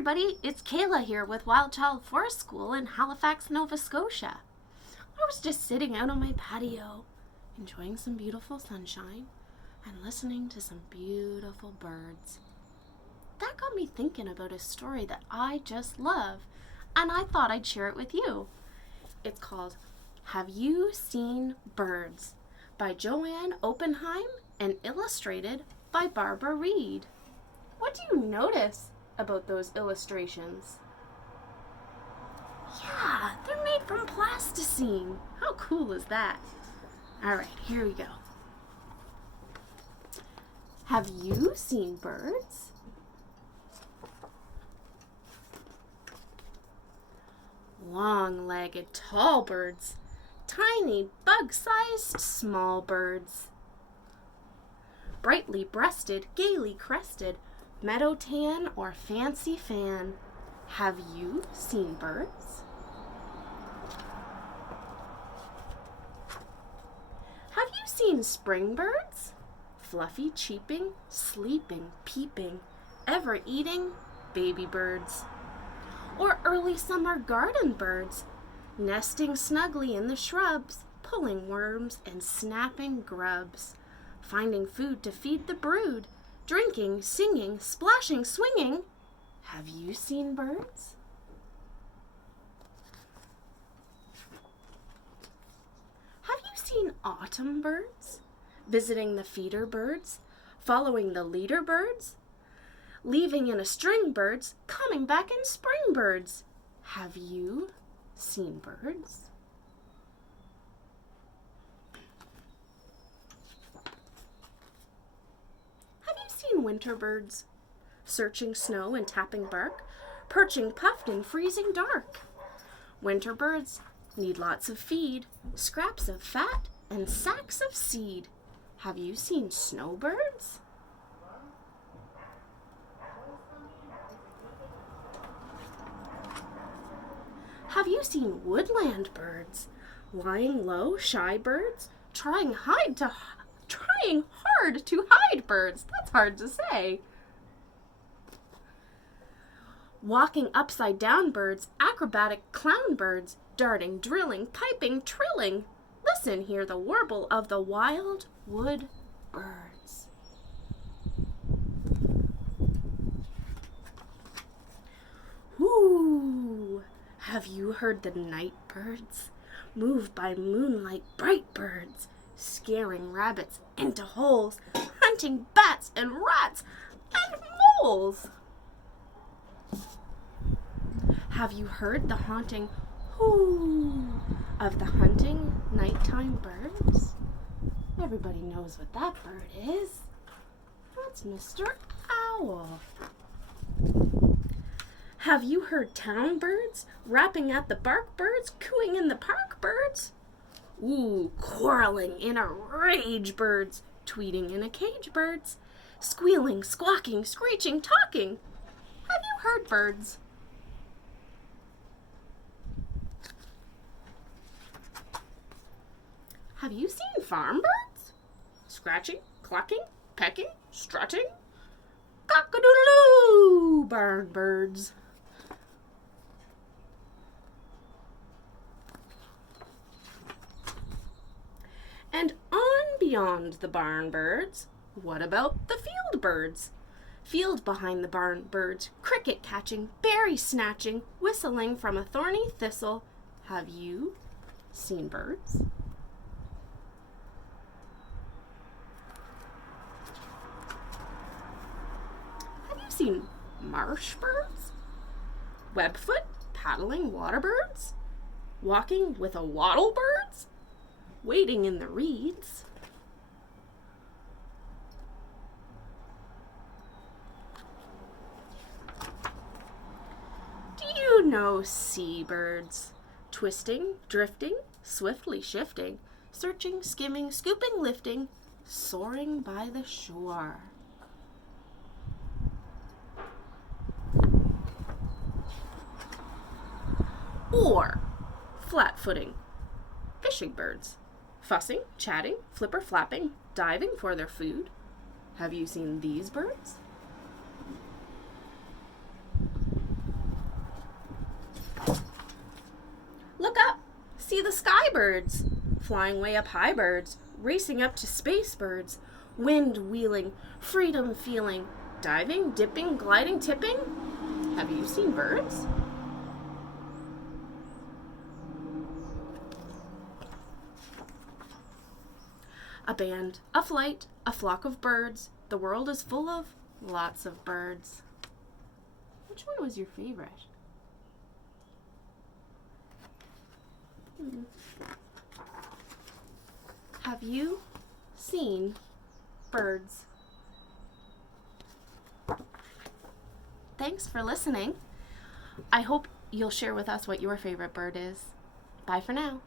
everybody, it's Kayla here with Wild Child Forest School in Halifax, Nova Scotia. I was just sitting out on my patio, enjoying some beautiful sunshine and listening to some beautiful birds. That got me thinking about a story that I just love, and I thought I'd share it with you. It's called Have You Seen Birds? By Joanne Oppenheim and illustrated by Reid. What do you notice about those illustrations? Yeah, they're made from plasticine. How cool is that? All right, here we go. Have you seen birds? Long-legged tall birds, tiny bug-sized small birds, brightly breasted, gaily crested, meadow tan or fancy fan. Have you seen birds? Have you seen spring birds? Fluffy cheeping, sleeping, peeping, ever eating baby birds. Or early summer garden birds, nesting snugly in the shrubs, pulling worms and snapping grubs, finding food to feed the brood, drinking, singing, splashing, swinging. Have you seen birds? Have you seen autumn birds? Visiting the feeder birds, following the leader birds, leaving in a string birds, coming back in spring birds. Have you seen birds? Winter birds, searching snow and tapping bark, perching puffed in freezing dark. Winter birds need lots of feed, scraps of fat and sacks of seed. Have you seen snowbirds? Have you seen woodland birds, lying low, shy birds, trying hard to hide birds? That's hard to say. Walking upside down birds, acrobatic clown birds, darting, drilling, piping, trilling. Listen, hear the warble of the wild wood birds. Ooh, have you heard the night birds? Moved by moonlight, bright birds, scaring rabbits into holes, hunting bats and rats and moles. Have you heard the haunting hoo of the hunting nighttime birds? Everybody knows what that bird is. That's Mr. Owl. Have you heard town birds rapping at the bark birds, cooing in the park birds? Ooh, quarreling in a rage birds, tweeting in a cage birds, squealing, squawking, screeching, talking. Have you heard birds? Have you seen farm birds? Scratching, clucking, pecking, strutting. Cock-a-doodle-doo, barn birds. And on beyond the barn birds, what about the field birds? Field behind the barn birds, cricket catching, berry snatching, whistling from a thorny thistle. Have you seen birds? Have you seen marsh birds? Webfoot, paddling water birds? Walking with a wattle birds? Waiting in the reeds. Do you know seabirds? Twisting, drifting, swiftly shifting, searching, skimming, scooping, lifting, soaring by the shore. Or flat-footing, fishing birds, fussing, chatting, flipper flapping, diving for their food. Have you seen these birds? see the sky birds, flying way up high birds, racing up to space birds, wind wheeling, freedom feeling, diving, dipping, gliding, tipping. Have you seen birds? A band, a flight, a flock of birds. The world is full of lots of birds. Which one was your favorite? Have you seen birds? Thanks for listening. I hope you'll share with us what your favorite bird is. Bye for now.